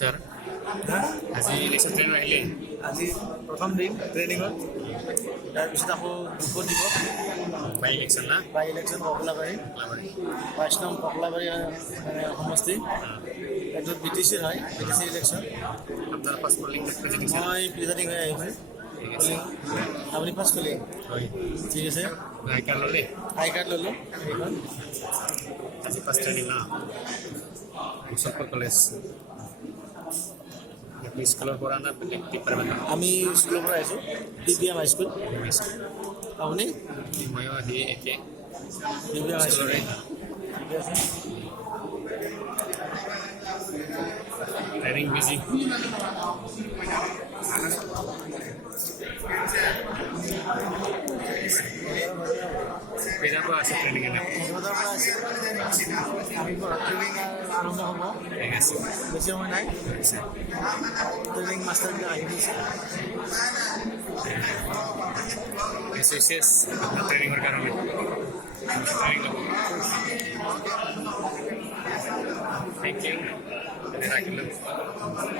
Sir হা? আজি election train আহিলে আজি প্ৰথম দিন ট্ৰেইনিঙত, তাৰপিছত আকৌ গ্ৰুপত দিব বাই ইলেকশ্যন না বাই ইলেকশ্যন ককলাবাৰী, 22 নং ককলাবাৰী মানে সমষ্টি। এইটো BTC-ৰ হয়, BTC ইলেকশ্যন। আপোনাৰ ফাৰ্ষ্ট পলিং প্ৰেজেণ্টিং ছাৰ মই প্ৰিজাইডিং হৈ আহিছোঁ। কলিং আপুনি ফাৰ্ষ্ট কলিং হয় ঠিক আছে। আই কাৰ্ড ল'লে আই কাৰ্ড ল'লোঁ এইখন। আজি ফাৰ্ষ্ট ট্ৰেইনিং না মুছফৰ কলেজ স্কুলৰ পৰা না বেলেগ ডিপাৰ্টমেণ্ট আমি স্কুলৰ পৰা আহিছোঁ, PPM হাইস্কুল। আপুনি ময়ো আহি একে PPM হাইস্কুল স্কুলৰে ঠিকে আছে। ট্ৰেইনিং বিজি কেইটাৰ পৰা আছে ট্ৰেইনিং এনে বজাৰ পৰা আছে, আমি ট্ৰেইনিং আৰম্ভ হ'ব, ঠিক আছে বেছি সময় নাই। ট্ৰেইনিং মাষ্টাৰবিলাক আহি গৈছে। এছএছএছ আপোনাৰ ট্ৰেইনিঙৰ কাৰণে ট্ৰেইনিং ল'ব থেংক ইউ ৰাখিলোঁ।